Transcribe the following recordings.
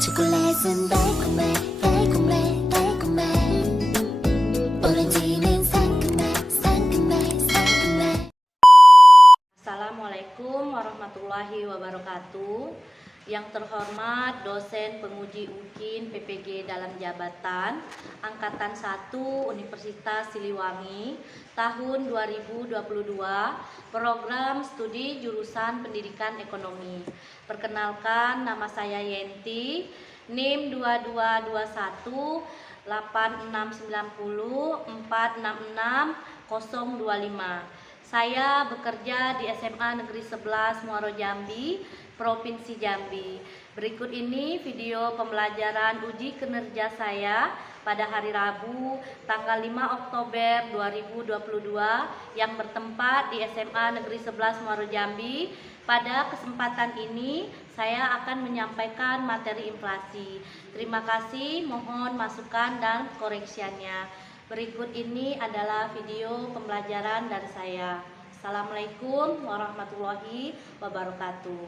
초콜릿은 달콤해 달콤해 달콤해 오렌지는 상큼해 상큼해 상큼해. Assalamualaikum warahmatullahi wabarakatuh. Yang terhormat dosen penguji UKIN PPG dalam jabatan Angkatan 1 Universitas Siliwangi tahun 2022, program studi jurusan Pendidikan Ekonomi. Perkenalkan, nama saya Yenti, NIM 2221 8690 466 025. Saya bekerja di SMA Negeri 11 Muaro Jambi, Provinsi Jambi. Berikut ini video pembelajaran uji kinerja saya pada hari Rabu tanggal 5 Oktober 2022 yang bertempat di SMA Negeri 11 Muaro Jambi. Pada kesempatan ini saya akan menyampaikan materi inflasi. Terima kasih, mohon masukan dan koreksiannya. Berikut ini adalah video pembelajaran dari saya. Assalamualaikum warahmatullahi wabarakatuh.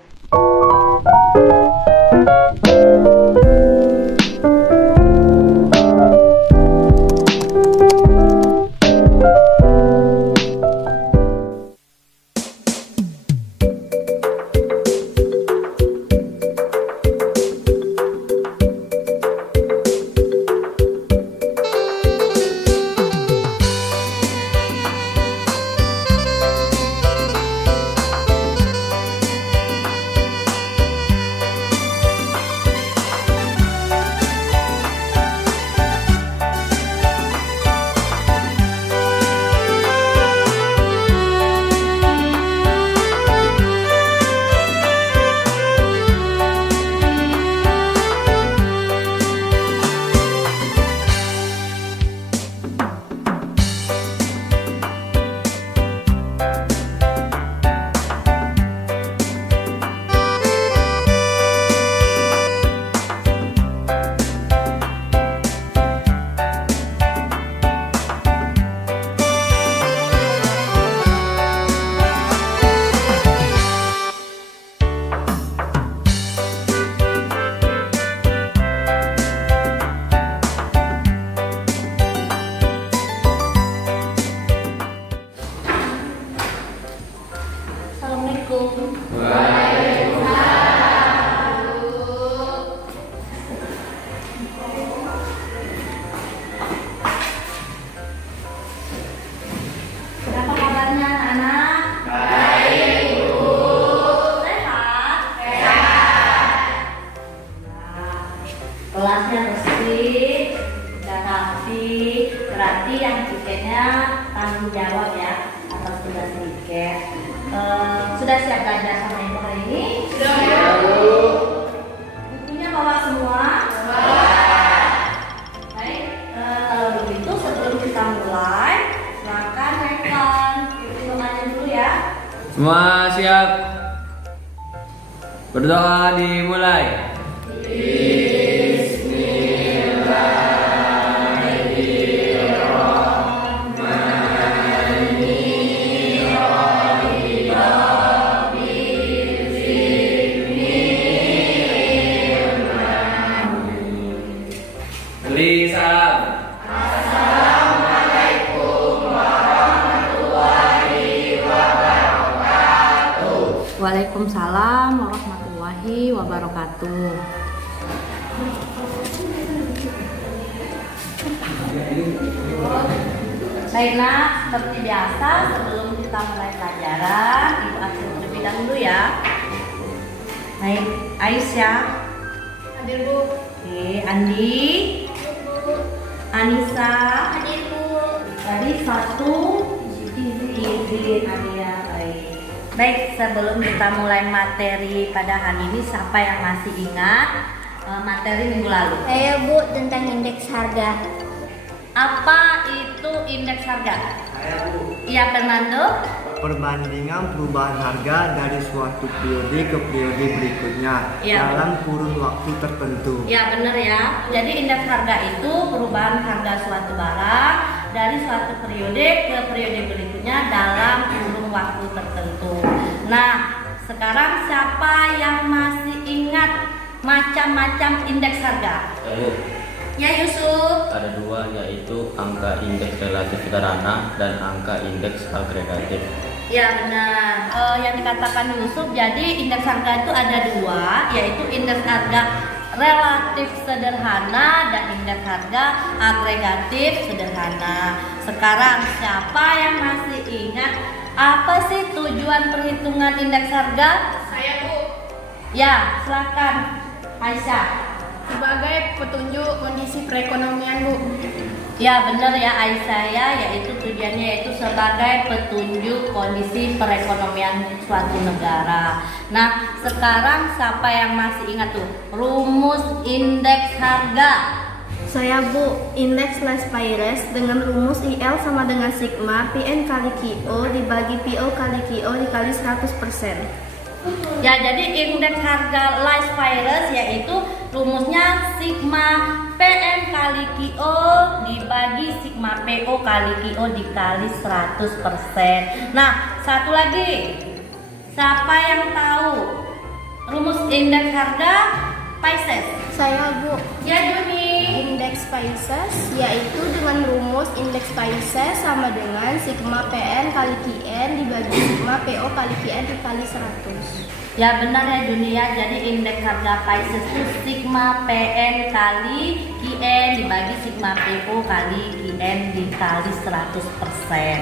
Assalamualaikum. Apa kabarnya anak-anak? Baik, Bu. Sehat? Sehat. Nah, kelasnya bersih dan rapi. Berarti yang tiketnya tanggung jawab ya atas tugas tiket. Sudah siap belajar sama ibu hari ini? Sudah. Bukunya bawa semua? Bawa. Baik, kalau begitu sebelum kita mulai, silakan rekan ikuti doanya dulu ya. Semua siap? Berdoa dimulai. Beri salam. Assalamualaikum warahmatullahi wabarakatuh. Waalaikumsalam warahmatullahi wabarakatuh. Baiklah, seperti biasa sebelum kita mulai pelajaran, Ibu Asyik terlebih dahulu ya. Baik, Aisyah. Hadir, Bu. Oke, Andi. Anissa. Hadir, Bu. Tadi satu izin Adia. Baik, sebelum kita mulai materi pada hari ini, siapa yang masih ingat materi minggu lalu? Saya, Bu, tentang indeks harga. Apa itu indeks harga? Saya, Bu. Iya, Fernando. Perbandingan perubahan harga dari suatu periode ke periode berikutnya Ya. dalam kurun waktu tertentu. Ya, benar ya. Jadi indeks harga itu perubahan harga suatu barang dari suatu periode ke periode berikutnya dalam kurun waktu tertentu. Nah, sekarang siapa yang masih ingat macam-macam indeks harga? Ya Yusuf. Ada dua, yaitu angka indeks relatif sederhana dan angka indeks agregatif. Ya benar. Yang dikatakan Yusuf, jadi indeks harga itu ada dua, yaitu indeks harga relatif sederhana dan indeks harga agregatif sederhana. Sekarang siapa yang masih ingat apa sih tujuan perhitungan indeks harga? Saya Bu. Ya, silakan Aisyah. Sebagai petunjuk kondisi perekonomian Bu. Ya benar ya Aisyah ya, yaitu tujuannya yaitu sebagai petunjuk kondisi perekonomian suatu negara. Nah sekarang siapa yang masih ingat tuh rumus indeks harga? Saya Bu, indeks Last Price dengan rumus IL sama dengan sigma PN kali QO dibagi PO kali QO dikali 100%. Ya, jadi indeks harga last price yaitu rumusnya sigma PN kali QO dibagi sigma PO kali QO dikali 100%. Nah, satu lagi. Siapa yang tahu rumus indeks harga Pisces? Saya Bu, Ya, Juni. indeks Pisces yaitu dengan rumus indeks Pisces sama dengan sigma PN kali QN dibagi sigma PO kali QN dikali 100. Ya benar ya Juni ya. Jadi indeks harga Pisces itu sigma PN kali QN dibagi sigma PO kali QN dikali 100%.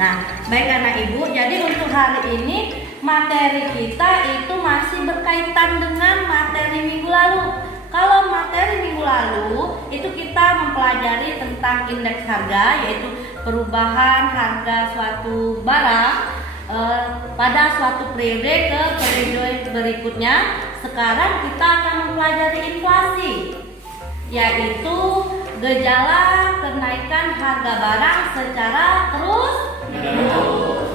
Nah, baik anak ibu, jadi untuk hari ini materi kita itu masih berkaitan dengan materi minggu lalu. Kalau materi minggu lalu itu kita mempelajari tentang indeks harga, yaitu perubahan harga suatu barang pada suatu periode ke periode berikutnya. Sekarang kita akan mempelajari inflasi, yaitu gejala kenaikan harga barang secara terus menerus.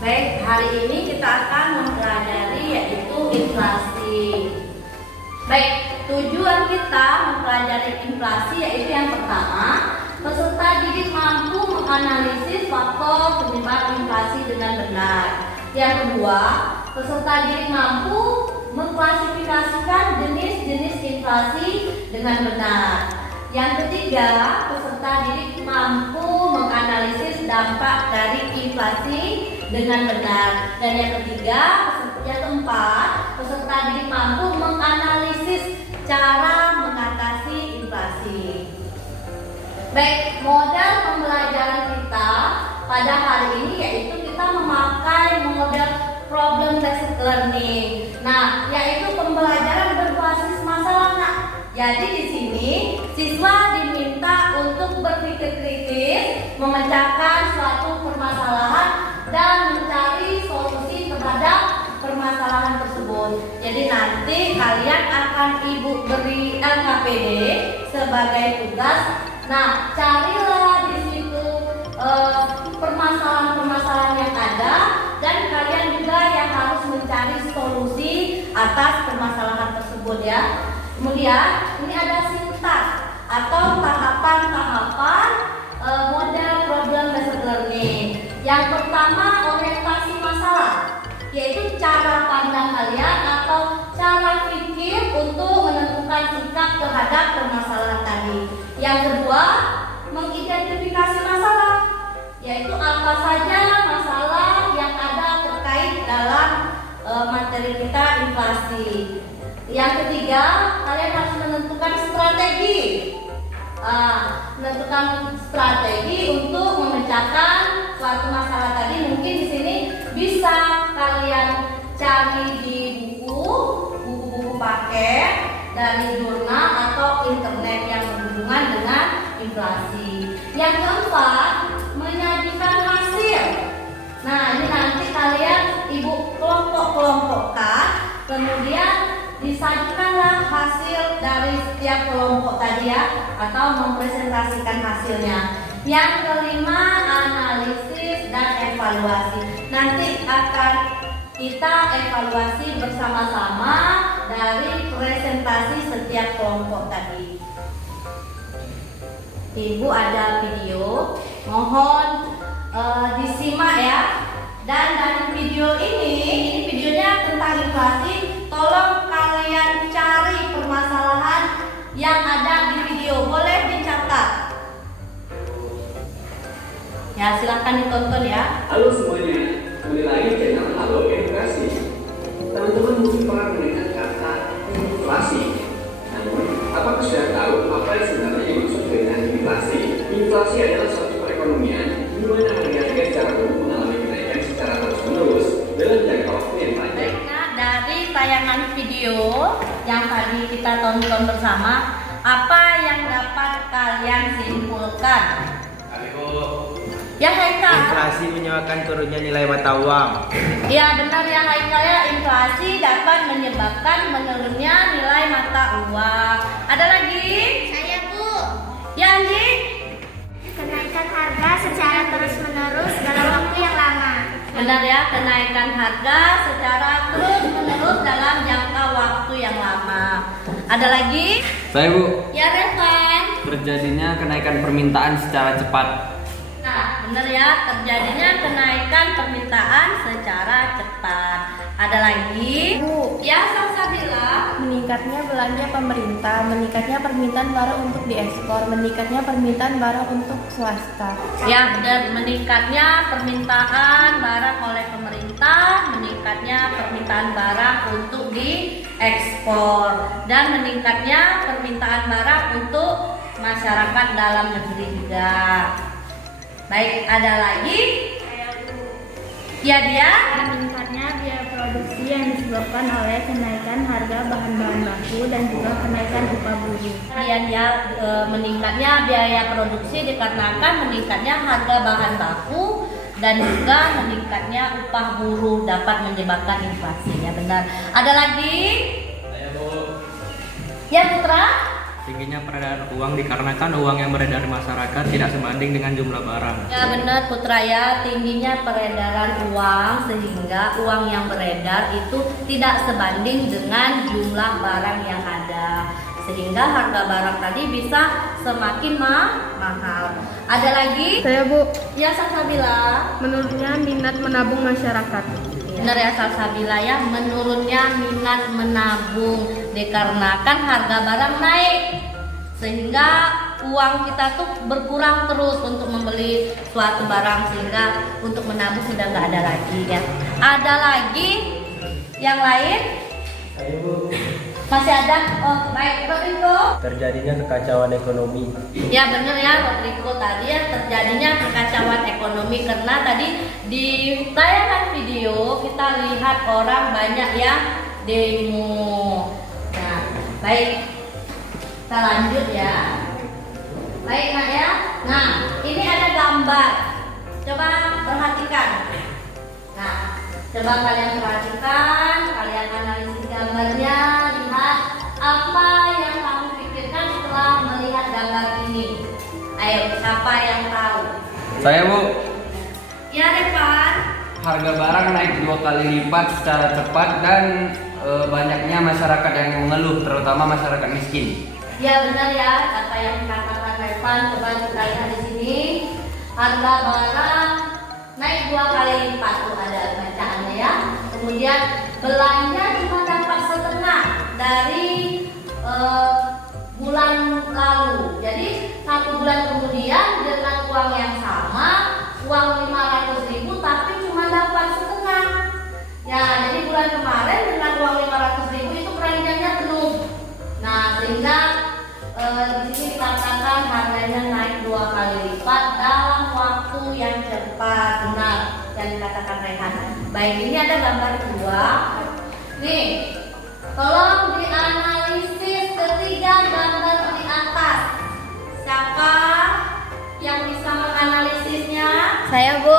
Baik, hari ini kita akan mempelajari yaitu inflasi. Baik, tujuan kita mempelajari inflasi yaitu yang pertama, peserta didik mampu menganalisis faktor penyebab inflasi dengan benar. Yang kedua, peserta didik mampu mengklasifikasikan jenis-jenis inflasi dengan benar. Yang ketiga, peserta didik mampu menganalisis dampak dari inflasi dengan benar. Dan yang ketiga, yang keempat, peserta didik mampu menganalisis cara mengatasi inflasi. Baik, model pembelajaran kita pada hari ini yaitu kita memakai model problem based learning. Nah, yaitu pembelajaran berbasis masalah. Nah, jadi di sini siswa diminta untuk berpikir kritis, memecahkan suatu permasalahan dan mencari solusi terhadap permasalahan tersebut. Jadi nanti kalian akan ibu beri LKPD sebagai tugas. Nah, carilah di situ permasalahan-permasalahan yang ada dan kalian juga yang harus mencari solusi atas permasalahan tersebut ya. Kemudian ini ada sintaks atau tahapan-tahapan model problem based learning. Yang pertama orientasi masalah, yaitu cara pandang kalian atau cara pikir untuk menentukan sikap terhadap permasalahan tadi. Yang kedua, mengidentifikasi masalah, yaitu apa saja masalah yang ada terkait dalam materi kita inflasi. Yang ketiga, kalian harus menentukan strategi. Menentukan strategi untuk memecahkan suatu masalah tadi. Mungkin di sini bisa kalian cari di buku-buku paket dari jurnal atau internet yang berhubungan dengan inflasi. Yang keempat, menyajikan hasil. Nah, ini nanti kalian ibu kelompok-kelompokkan, kemudian disajikanlah hasil dari setiap kelompok tadi ya, atau mempresentasikan hasilnya. Yang kelima, analisis dan evaluasi. Nanti akan kita evaluasi bersama-sama dari presentasi setiap kelompok tadi. Ibu ada video, mohon disimak ya. Dan dari video ini videonya tentang inflasi. Tolong kalian Ya, silahkan ditonton ya. Halo semuanya, kembali lagi di channel Halo Edukasi. Teman-teman mungkin pernah mendengar kata inflasi. Namun, apakah sudah tahu apa yang sebenarnya dimaksud dengan inflasi? Inflasi adalah suatu perekonomian di mana harga-harga secara umum mengalami kenaikan secara terus-menerus dalam jangka waktu yang panjang. Nah, dari tayangan video yang tadi kita tonton bersama, apa yang dapat kalian simpulkan? Ya, Haikal. Inflasi menyebabkan turunnya nilai mata uang. Ya, benar ya, Haikal ya. Inflasi dapat menyebabkan menurunnya nilai mata uang. Ada lagi? Saya Bu. Ya, Andi? Kenaikan harga secara terus-menerus dalam waktu yang lama. Benar ya, kenaikan harga secara terus-menerus dalam jangka waktu yang lama. Ada lagi? Saya Bu, Ya, Revan. terjadinya kenaikan permintaan secara cepat. Nah, benar ya, terjadinya kenaikan permintaan secara cepat. Ada lagi? Bu. Ya, Salsabila. Meningkatnya belanja pemerintah, meningkatnya permintaan barang untuk diekspor, meningkatnya permintaan barang untuk swasta. Ya, benar, meningkatnya permintaan barang oleh pemerintah, meningkatnya permintaan barang untuk diekspor, dan meningkatnya permintaan barang untuk masyarakat dalam negeri juga. Baik, ada lagi? Ya, dia? Meningkatnya biaya produksi yang disebabkan oleh kenaikan harga bahan-bahan baku dan juga kenaikan upah buruh. Kemudian ya, meningkatnya biaya produksi dikarenakan meningkatnya harga bahan baku dan juga meningkatnya upah buruh dapat menyebabkan inflasi. Ya, benar. Ada lagi? Ya, Putra? Tingginya peredaran uang dikarenakan uang yang beredar di masyarakat tidak sebanding dengan jumlah barang. Ya, benar Putra ya, tingginya peredaran uang sehingga uang yang beredar itu tidak sebanding dengan jumlah barang yang ada, sehingga harga barang tadi bisa semakin mahal. Ada lagi? Saya Bu, Ya, Salsabila. menurutnya minat menabung masyarakat. Benar ya, Salsabila ya, menurunnya minat menabung dikarenakan harga barang naik, sehingga uang kita tuh berkurang terus untuk membeli suatu barang, sehingga untuk menabung sudah nggak ada lagi ya. Ada lagi yang lain? Masih ada? Oh, baik, Rodrigo. Terjadinya kekacauan ekonomi. Ya, benar ya, Rodrigo, tadi ya, terjadinya kekacauan ekonomi karena tadi di tayangan video kita lihat orang banyak yang demo. Nah, baik, kita lanjut ya. Baik, Nak ya. Nah, ini ada gambar, coba perhatikan. Nah, coba kalian perhatikan, kalian analisis gambarnya, lihat apa yang kamu pikirkan setelah melihat gambar ini. Ayo, siapa yang tahu? Saya Bu, Ya, Revan. harga barang naik 2 kali lipat secara cepat dan banyaknya masyarakat yang mengeluh, terutama masyarakat miskin. Ya, benar ya, apa yang dikatakan Revan. Coba kita lihat di sini, harga barang naik 2 kali lipat, tuh ada bacaannya ya. Kemudian belanja cuma dapat setengah dari bulan lalu. Jadi 1 bulan kemudian dengan uang yang sama, uang 500.000 tapi cuma dapat setengah. Ya, jadi bulan kemarin dengan uang 500.000 itu keranjangnya penuh. Nah, sehingga di sini dikatakan harganya naik 2 kali lipat dalam waktu yang cepat. Benar yang dikatakan Rehan. Baik, ini ada gambar kedua. Nih, tolong dianalisis ketiga gambar di atas. Siapa yang bisa menganalisisnya? Saya Bu.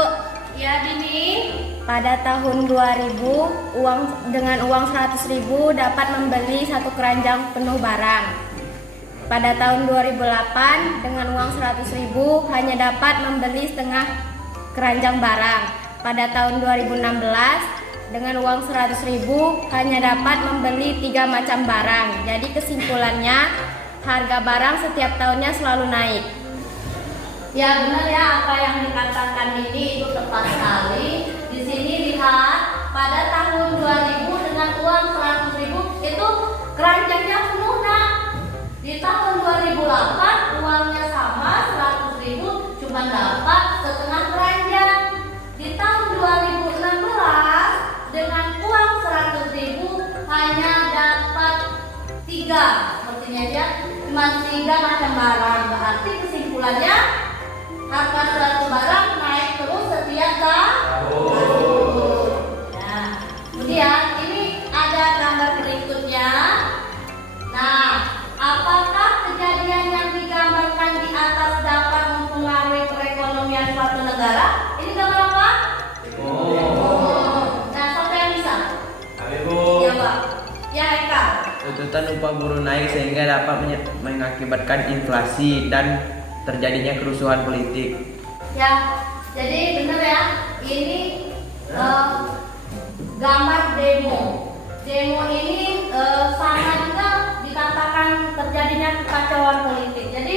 Ya, Dini. Pada tahun 2000, dengan uang 100.000 dapat membeli 1 keranjang penuh barang. Pada tahun 2008, dengan uang 100.000 hanya dapat membeli setengah keranjang barang. Pada tahun 2016, dengan uang 100.000 hanya dapat membeli 3 macam barang. Jadi kesimpulannya, harga barang setiap tahunnya selalu naik. Ya, benar ya, apa yang dikatakan ini itu tepat sekali. Di sini lihat, pada tahun 2000 dengan uang 100.000 itu keranjangnya penuh, Nak. Di tahun 2008 uangnya sama 100.000 cuma dapat setengah keranjang. Indonesia cuma 3 macam barang. Berarti kesimpulannya harga suatu barang naik terus setiap tahun. Nah, kemudian ini ada gambar berikutnya. Nah, apakah kejadian yang digambarkan di atas dapat mempengaruhi perekonomian suatu negara? Ini gambar apa? Nah, siapa yang bisa? Ya, Pak. Ya, Eka. Tuntutan upah buruh naik sehingga dapat mengakibatkan inflasi dan terjadinya kerusuhan politik. Ya, jadi benar ya. Ini gambar demo. Demo ini sama juga dikatakan terjadinya kekacauan politik. Jadi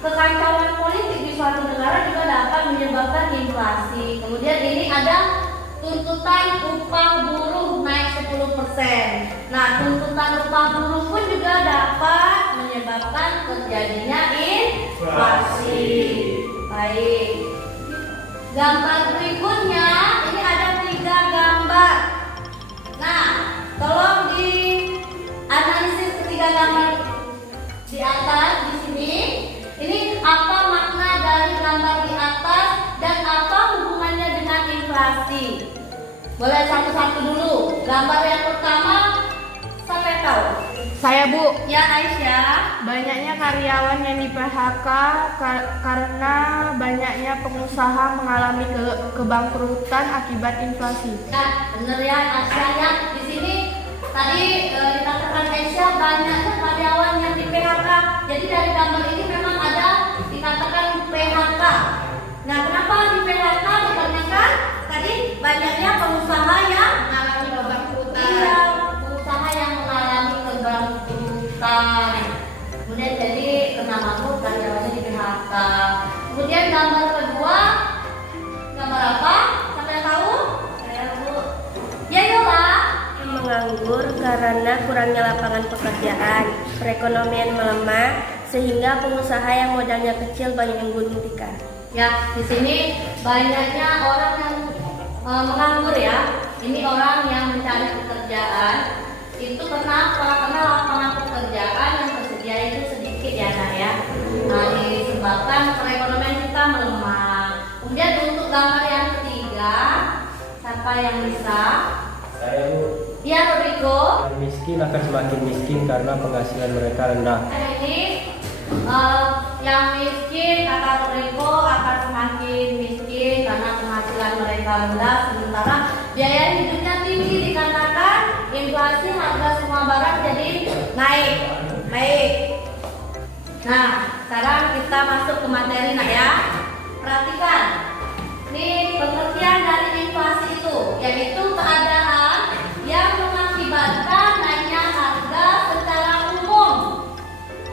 kekacauan politik di suatu negara juga dapat menyebabkan inflasi. Kemudian ini ada tuntutan upah buruh naik 10%. Nah, tuntutan upah buruh pun juga dapat menyebabkan terjadinya inflasi. Baik. Gambar berikutnya, ini ada 3 gambar. Nah, tolong dianalisis ketiga gambar di atas di sini. Ini apa makna dari gambar di atas dan apa hubungannya dengan inflasi? Boleh satu-satu dulu. Gambar yang pertama, siapa tahu? Saya, Bu. Ya, Aisyah. Banyaknya karyawan yang di PHK karena banyaknya pengusaha mengalami kebangkrutan akibat inflasi. Ya, benar ya, Aisyah ya. Di sini tadi dikatakan Aisyah banyaknya karyawan yang di PHK. Jadi dari gambar ini memang ada dikatakan PHK. Nah, kenapa di PHK? Dikarenakan tadi banyaknya pengusaha yang mengalami kebangkrutan. Iya, pengusaha yang mengalami kebangkrutan. Kemudian jadi kena masuk karyawannya di PHK. Kemudian gambar kedua, gambar apa? Sampai tahu? Saya Bu. Ya, Yola. Menganggur karena kurangnya lapangan pekerjaan, perekonomian melemah, sehingga pengusaha yang modalnya kecil banyak yang gulung tikar. Ya, di sini banyaknya orang yang menganggur ya. Ini orang yang mencari pekerjaan. Itu kenapa? Karena lapangan pekerjaan yang tersedia itu sedikit ya, Nak ya. Nah, disebabkan perekonomian kita melemah. Kemudian untuk gambar yang ketiga, siapa yang bisa? Saya, Bu. Ya, Rodrigo. Yang miskin akan semakin miskin karena penghasilan mereka rendah. Ini yang miskin kata Rodrigo akan semakin miskin karena penghasilan mereka rendah, sementara biaya hidupnya tinggi dikarenakan inflasi harga semua barang jadi naik. Baik. Nah, sekarang kita masuk ke materi Nak ya. Perhatikan. Ini pengertian dari inflasi itu, yaitu keadaan yang mengakibatkan naiknya harga secara umum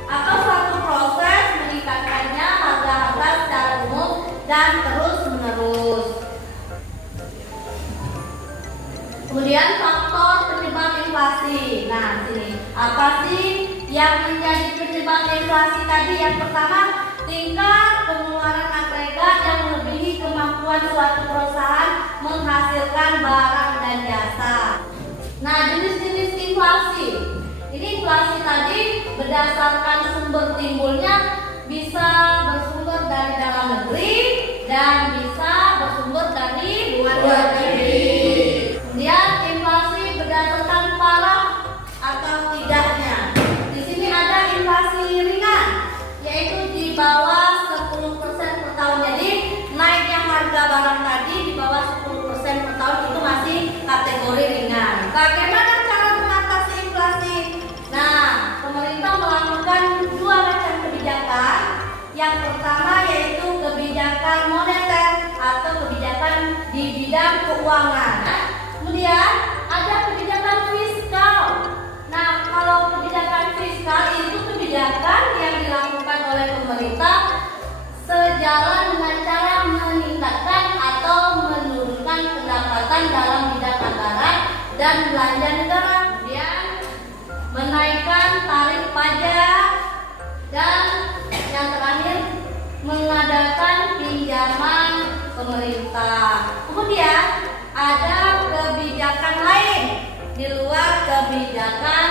atau suatu proses meningkatkannya harga-harga secara umum dan terus-menerus. Kemudian faktor penyebab inflasi. Nah, sini apa sih yang menjadi penyebab inflasi tadi? Yang pertama, tingkat pengeluaran agregat yang melebihi kemampuan suatu perusahaan menghasilkan barang dan jasa. Nah, jenis-jenis inflasi. Ini inflasi tadi berdasarkan sumber timbulnya bisa bersumber dari dalam negeri dan bisa bersumber dari luar negeri. Kemudian inflasi berdasarkan parah atau tidaknya. Di sini ada inflasi ringan, yaitu di bawah 10% per tahun. Jadi naiknya harga barang tadi di bawah 10% per tahun itu masih kategori ringan. Bagaimana cara mengatasi inflasi? Nah, pemerintah melakukan 2 macam kebijakan. Yang pertama yaitu kebijakan moneter atau kebijakan di bidang keuangan. Kemudian ada kebijakan fiskal. Nah, kalau kebijakan fiskal itu kebijakan yang dilakukan oleh pemerintah sejalan dengan cara meningkatkan atau menurunkan pendapatan dalam bidang anggaran dan belanja negara. Kemudian menaikkan tarif pajak dan yang terakhir mengadakan pinjaman pemerintah. Kemudian ada kebijakan lain di luar kebijakan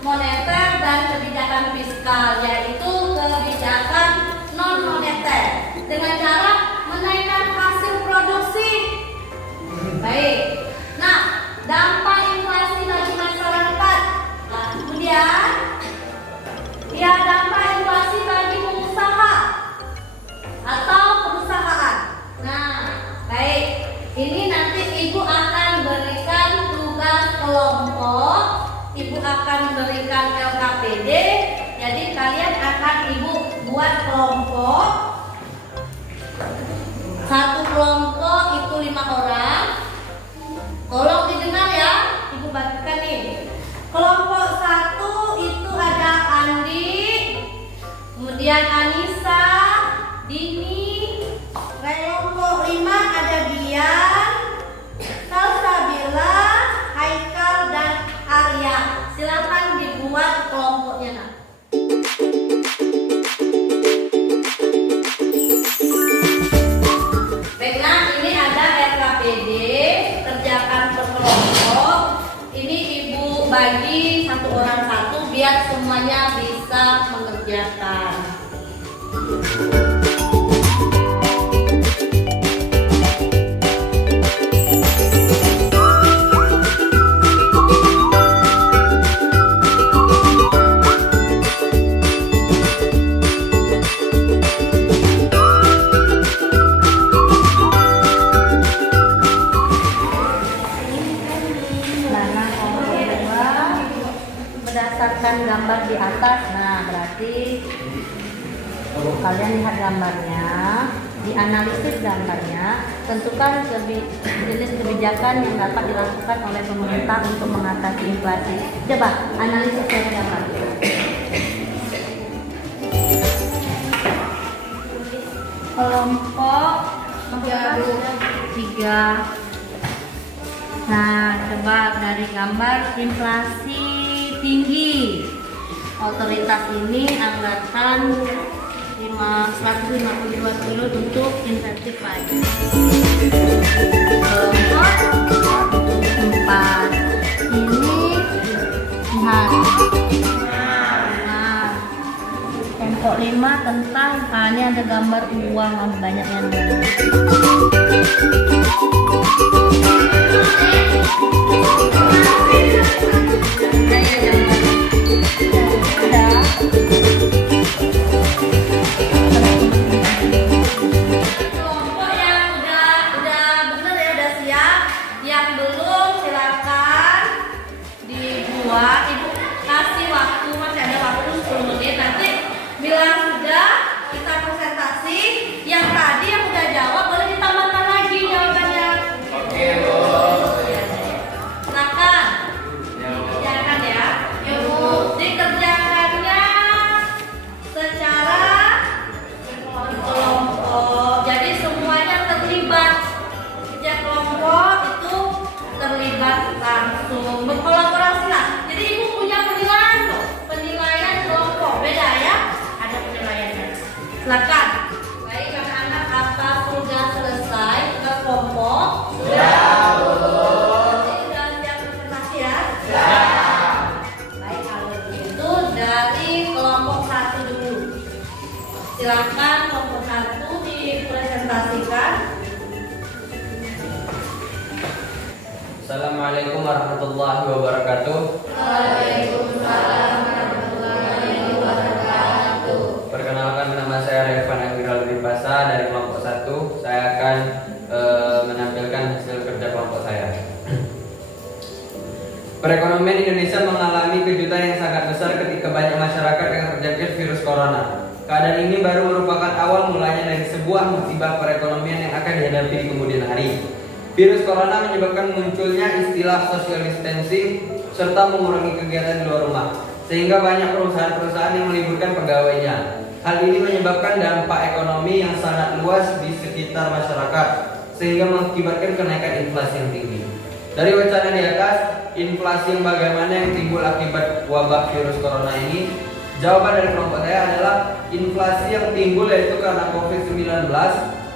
moneter dan kebijakan fiskal. fiskal, yaitu kebijakan non moneter dengan cara menaikkan hasil produksi. Baik. Nah, dampak inflasi bagi masyarakat. Nah, kemudian ya dampak inflasi bagi pengusaha atau perusahaan. Nah, baik. Ini nanti Ibu akan berikan tugas kelompok. Ibu akan berikan LKPD. Jadi kalian akan Ibu buat kelompok. Satu kelompok itu 5 orang. Tolong didengar ya, Ibu bagikan nih. Kelompok 1 itu ada Andi, kemudian Anissa, Dini. Kelompok 5 ada Dian, Salsabila, Haikal dan Arya. Silakan dibuat kelompoknya, Nak. Baiklah, ini ada RKPD, kerjakan per kelompok. Ini Ibu bagi 1 orang 1 biar semuanya bisa mengerjakan. Berdasarkan gambar di atas, nah berarti kalian lihat gambarnya, dianalisis gambarnya, tentukan jenis kebijakan yang dapat dilakukan oleh pemerintah untuk mengatasi inflasi. Coba analisis dari gambar. Kelompok 3. Nah, coba dari gambar inflasi tinggi. Otoritas ini anggaran 152 triliun untuk insentif pajak. Kelompok 4 ini lihat. Nah, kelompok 5 tentang ini ada gambar uang banyak yang langsung berkolaborasi lah. Jadi Ibu punya penilaian loh, penilaian kelompok beda ya, ada penilaiannya. Silakan. Baik anak-anak, apa sudah selesai ke kelompok? Sudah. Sudah siap presentasi ya? Sudah. Baik, kalau begitu dari kelompok 1 dulu. Silakan kelompok 1 dipresentasikan. Assalamualaikum warahmatullahi wabarakatuh. Waalaikumsalam warahmatullahi wabarakatuh. Perkenalkan, nama saya Revan Agwiral Ripasa dari kelompok 1. Saya akan menampilkan hasil kerja kelompok saya. Perekonomian Indonesia mengalami kejutan yang sangat besar ketika banyak masyarakat yang terjangkit virus corona. Keadaan ini baru merupakan awal mulanya dari sebuah musibah perekonomian yang akan dihadapi di kemudian hari. Virus corona menyebabkan munculnya istilah social distancing serta mengurangi kegiatan di luar rumah, sehingga banyak perusahaan-perusahaan yang meliburkan pegawainya. Hal ini menyebabkan dampak ekonomi yang sangat luas di sekitar masyarakat, sehingga mengakibatkan kenaikan inflasi yang tinggi. Dari wacana di atas, inflasi yang bagaimana yang timbul akibat wabah virus corona ini? Jawaban dari kelompok saya adalah inflasi yang timbul yaitu karena COVID-19.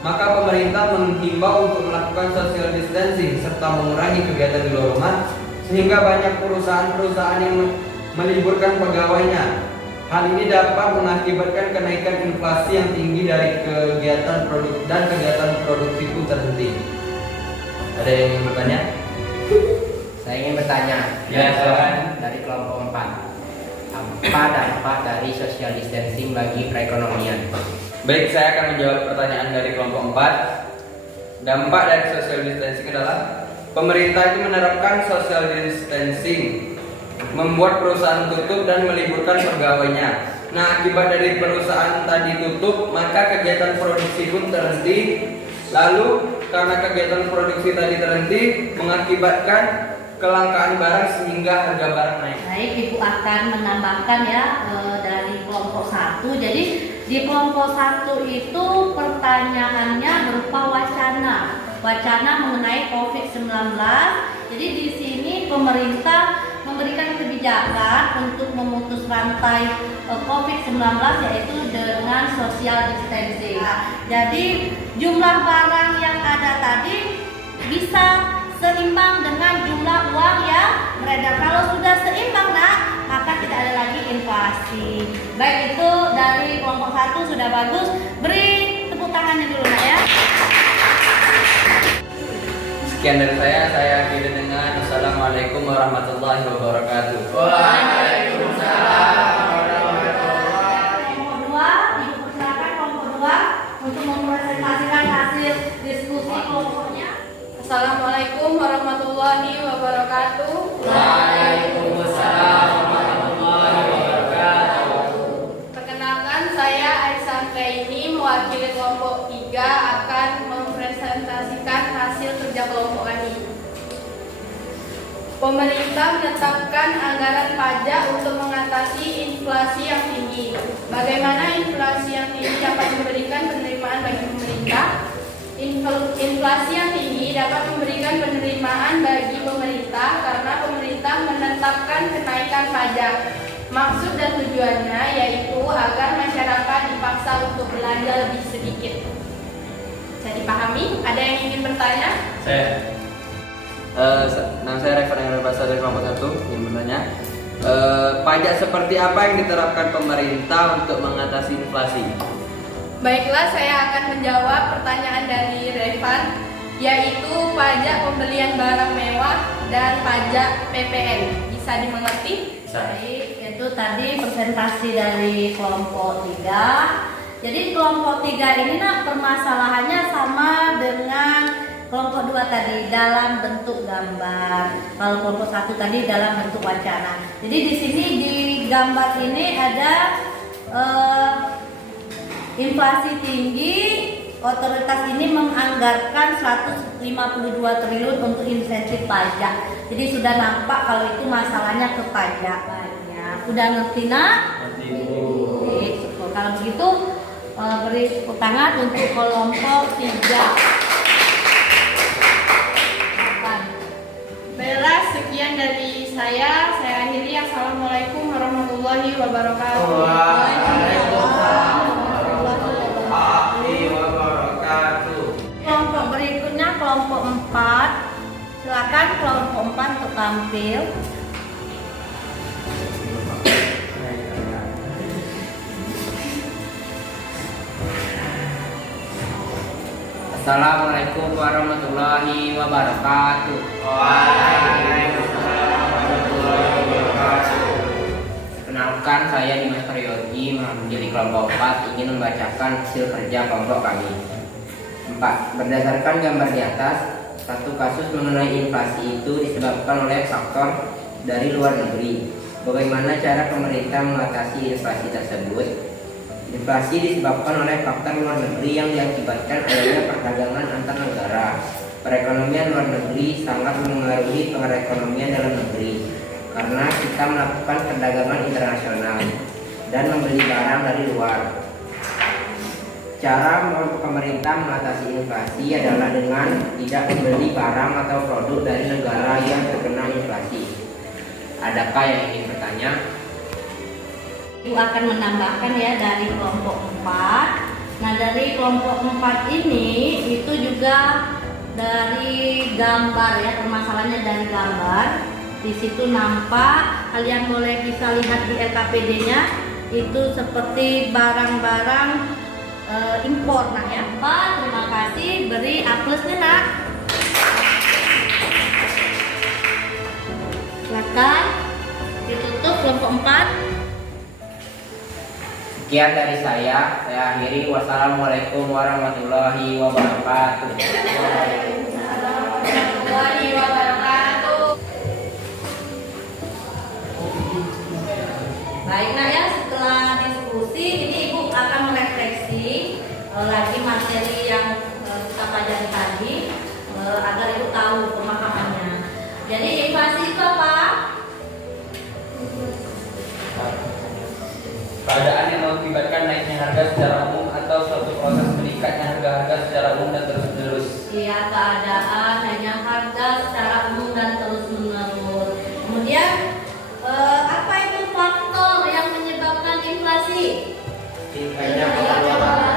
Maka pemerintah menghimbau untuk melakukan social distancing serta mengurangi kegiatan di luar rumah, sehingga banyak perusahaan-perusahaan yang meliburkan pegawainya. Hal ini dapat mengakibatkan kenaikan inflasi yang tinggi dari kegiatan produksi pun terhenti. Ada yang ingin bertanya? Saya ingin bertanya. Ya, silakan. Dari kelompok 4. Apa dampak dari social distancing bagi perekonomian? Baik, saya akan menjawab pertanyaan dari kelompok 4. Dampak dari social distancing adalah pemerintah itu menerapkan social distancing, membuat perusahaan tutup dan meliburkan pegawainya. Nah, akibat dari perusahaan tadi tutup, maka kegiatan produksi pun terhenti. Lalu, karena kegiatan produksi tadi terhenti, mengakibatkan kelangkaan barang sehingga harga barang naik. Baik, Ibu akan menambahkan ya dari kelompok 1. Jadi di kelompok 1 itu pertanyaannya berupa wacana mengenai COVID-19. Jadi di sini pemerintah memberikan kebijakan untuk memutus rantai COVID-19 yaitu dengan social distancing. Jadi jumlah barang yang ada tadi bisa seimbang dengan jumlah uang yang beredar. Kalau sudah seimbang, maka tidak ada lagi inflasi. Baik, itu dari kelompok 1 sudah bagus. Beri tepuk tangannya dulu, Nak ya. Sekian dari saya akhiri dengan Assalamualaikum warahmatullahi wabarakatuh. Waalaikumsalam warahmatullahi wabarakatuh. Kelompok 2, Ibu persilakan kelompok 2 untuk mempresentasikan hasil diskusi kelompoknya. Assalamualaikum warahmatullahi wabarakatuh. Waalaikumsalam warahmatullahi wabarakatuh. Perkenalkan, saya Aisyah ini mewakili kelompok 3 akan mempresentasikan hasil kerja kelompok kami. Pemerintah menetapkan anggaran pajak untuk mengatasi inflasi yang tinggi. Bagaimana inflasi yang tinggi dapat memberikan penerimaan bagi pemerintah? Inflasi yang tinggi dapat memberikan penerimaan bagi pemerintah karena pemerintah menetapkan kenaikan pajak. Maksud dan tujuannya yaitu agar masyarakat dipaksa untuk belanja lebih sedikit. Bisa dipahami? Ada yang ingin bertanya? Nama saya Revan Emil Basar dari kelompok 1 ingin bertanya. Pajak seperti apa yang diterapkan pemerintah untuk mengatasi inflasi? Baiklah, saya akan menjawab pertanyaan dari Revan, yaitu pajak pembelian barang mewah dan pajak PPN. Bisa dimengerti? Baik, itu tadi presentasi dari kelompok 3. Jadi kelompok 3 ini permasalahannya sama dengan kelompok 2 tadi dalam bentuk gambar. Kalau kelompok 1 tadi dalam bentuk wacana. Jadi di sini di gambar ini ada inflasi tinggi. Otoritas ini menganggarkan 152 triliun untuk insentif pajak. Jadi sudah nampak kalau itu masalahnya ke pajak. Udah ngerti, Nak? Kalau begitu beri tepuk tangan untuk kelompok 3. Baiklah, sekian dari saya akhiri. Assalamualaikum warahmatullahi wabarakatuh. Kelompok berikutnya kelompok 4. Silakan kelompok 4 untuk tampil. Assalamualaikum warahmatullahi wabarakatuh. Waalaikumsalam warahmatullahi wabarakatuh. Perkenalkan, saya Dimas Priyogi menjadi kelompok 4 ingin membacakan hasil kerja kelompok kami. 4. Berdasarkan gambar di atas, satu kasus mengenai inflasi itu disebabkan oleh faktor dari luar negeri. Bagaimana cara pemerintah mengatasi inflasi tersebut? Inflasi disebabkan oleh faktor luar negeri yang diakibatkan adanya perdagangan antar negara. Perekonomian luar negeri sangat mengaruhi perekonomian dalam negeri karena kita melakukan perdagangan internasional dan membeli barang dari luar. Cara pemerintah mengatasi inflasi adalah dengan tidak membeli barang atau produk dari negara yang terkena inflasi. Adakah yang ingin bertanya? Ibu akan menambahkan ya dari kelompok 4. Nah, dari kelompok 4 ini itu juga dari gambar ya, permasalahannya dari gambar. Di situ nampak, kalian boleh bisa lihat di LKPD-nya. itu seperti barang-barang impor nak ya. Pak, terima kasih, beri A+ nih nak. Silakan ditutup kelompok 4. Sekian dari saya akhiri. Wassalamualaikum warahmatullahi wabarakatuh. Warahmatullahi wabarakatuh. Baik nak ya, setelah diskusi ini Ibu akan merefleksi lagi materi yang kita pelajari tadi agar Ibu tahu pemahamannya. Jadi inflasi itu apa? Keadaan yang mengakibatkan naiknya harga secara umum atau suatu proses meningkatnya harga-harga secara umum dan terus-menerus. Iya, keadaan naiknya harga secara umum dan terus-menerus. Kemudian apa itu faktor yang menyebabkan inflasi? Tingkatnya pengeluaran.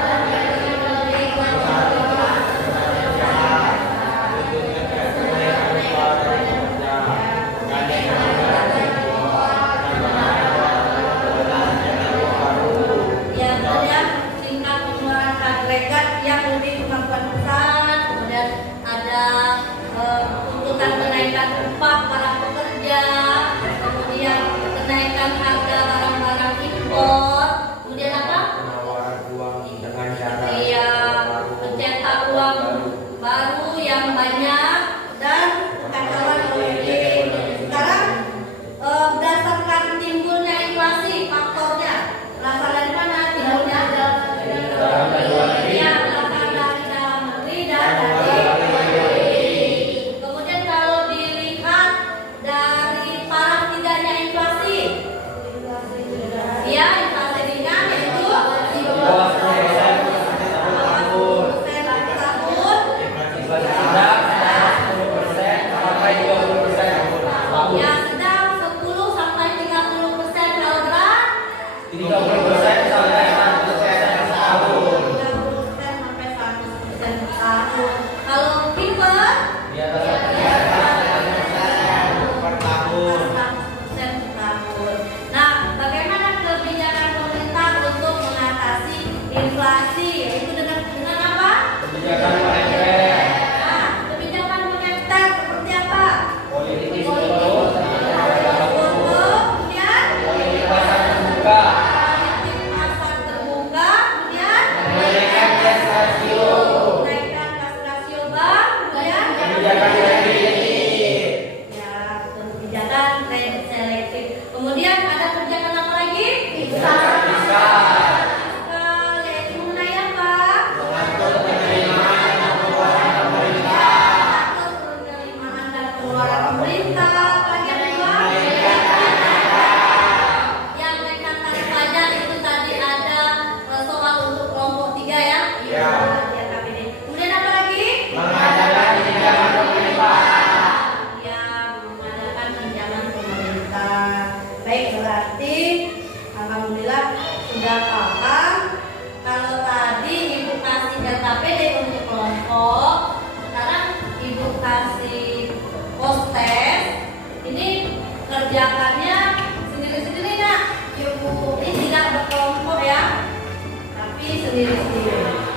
Kerjakannya sendiri-sendiri nak. Ibu ini tidak berkelompok ya, tapi sendiri-sendiri.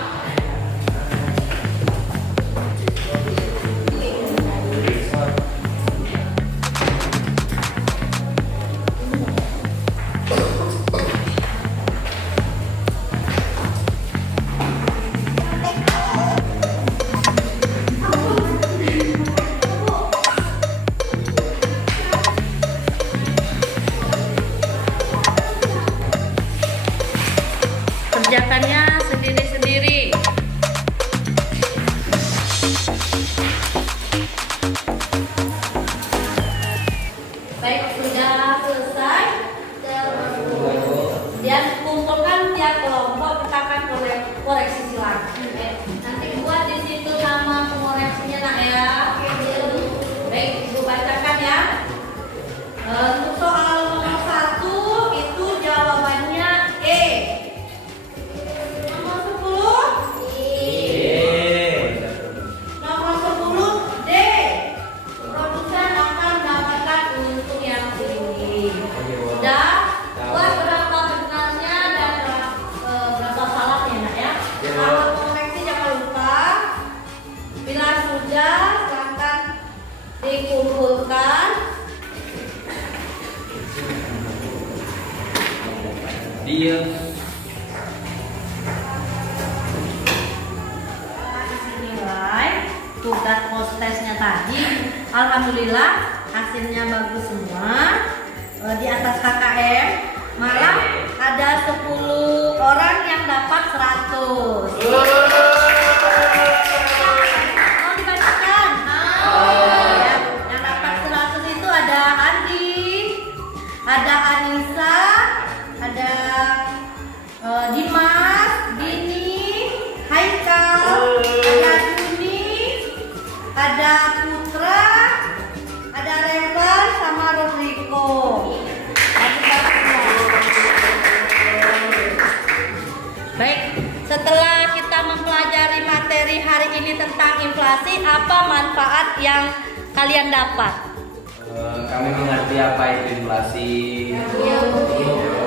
Kerjakannya sendiri-sendiri. Baik, sudah selesai. Dan kumpulkan tiap kelompok, kita akan koreksi silang. Nanti buat di situ nama pengoreksinya nak ya. Baik, Ibu bacakan ya. Untuk soal nomor 1 itu jawabannya E. Nomor 10 D. Produsen akan mendapatkan untung yang tinggi. video. Nilai tugas post testnya tadi, alhamdulillah hasilnya bagus semua. Di atas KKM malah ada 10 orang yang dapat 100. Mau dibacakan? Ya, yang dapat 100 itu ada Andi, ada Anissa, ada Dimas, Dini, Haikal, ada Duni, ada Putra, ada Revan sama Rodrigo. Baik, setelah kita mempelajari materi hari ini tentang inflasi, apa manfaat yang kalian dapat? Kami mengerti apa itu inflasi,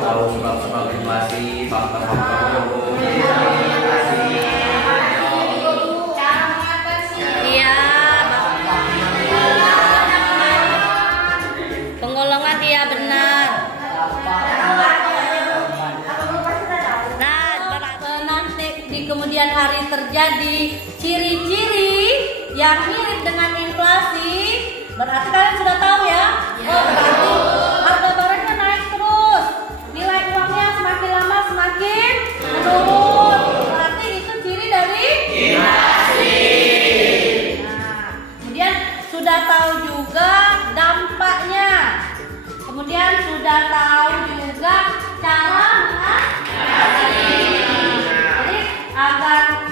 tahu sebab-sebab inflasi, faktor-faktor inflasi. Iya, penggolongan iya benar. Nah, nanti di kemudian hari terjadi ciri-ciri yang mirip dengan inflasi. Berarti kalian sudah tahu ya? Oh, berarti harga barangnya naik terus, nilai uangnya semakin lama semakin menurun. Berarti itu ciri dari inflasi. Nah, kemudian sudah tahu juga dampaknya. Kemudian sudah tahu juga cara mengatasi. Jadi agar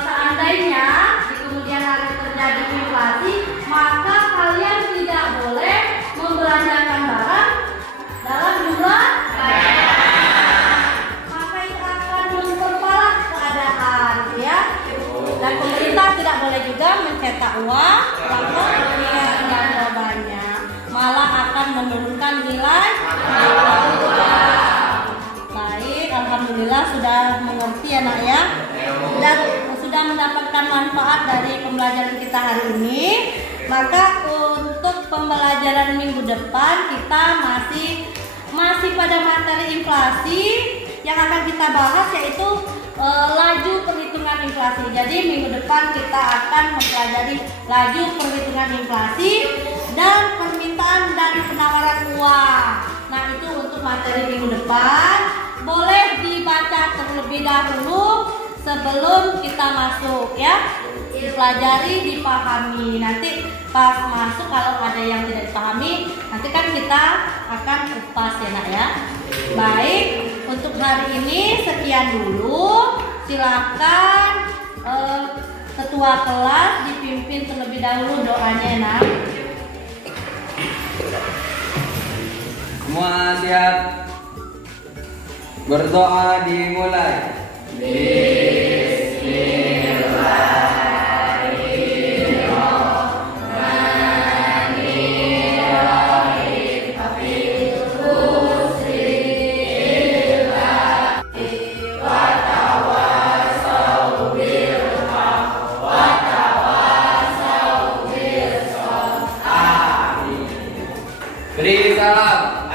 seandainya di kemudian hari terjadi inflasi, maka kalian tidak boleh membelanjakan barang dalam jumlah banyak. Maka itu akan memperparah keadaan, ya. Dan pemerintah tidak boleh juga mencetak uang dalam jumlah banyak, malah akan menurunkan nilai. Baik, alhamdulillah sudah mengerti ya nak ya, dan sudah mendapatkan manfaat dari pembelajaran kita hari ini. Maka untuk pembelajaran minggu depan kita masih pada materi inflasi. Yang akan kita bahas yaitu laju perhitungan inflasi. Jadi minggu depan kita akan mempelajari laju perhitungan inflasi dan permintaan dan penawaran uang. Nah, itu untuk materi minggu depan. Boleh dibaca terlebih dahulu sebelum kita masuk ya. Dipelajari, dipahami. Nanti pas masuk kalau ada yang tidak dipahami, nanti kan kita akan kupas ya nak ya. Baik, untuk hari ini sekian dulu. Silakan ketua kelas dipimpin terlebih dahulu doanya nak. Semua siap? Berdoa dimulai. Beri salam.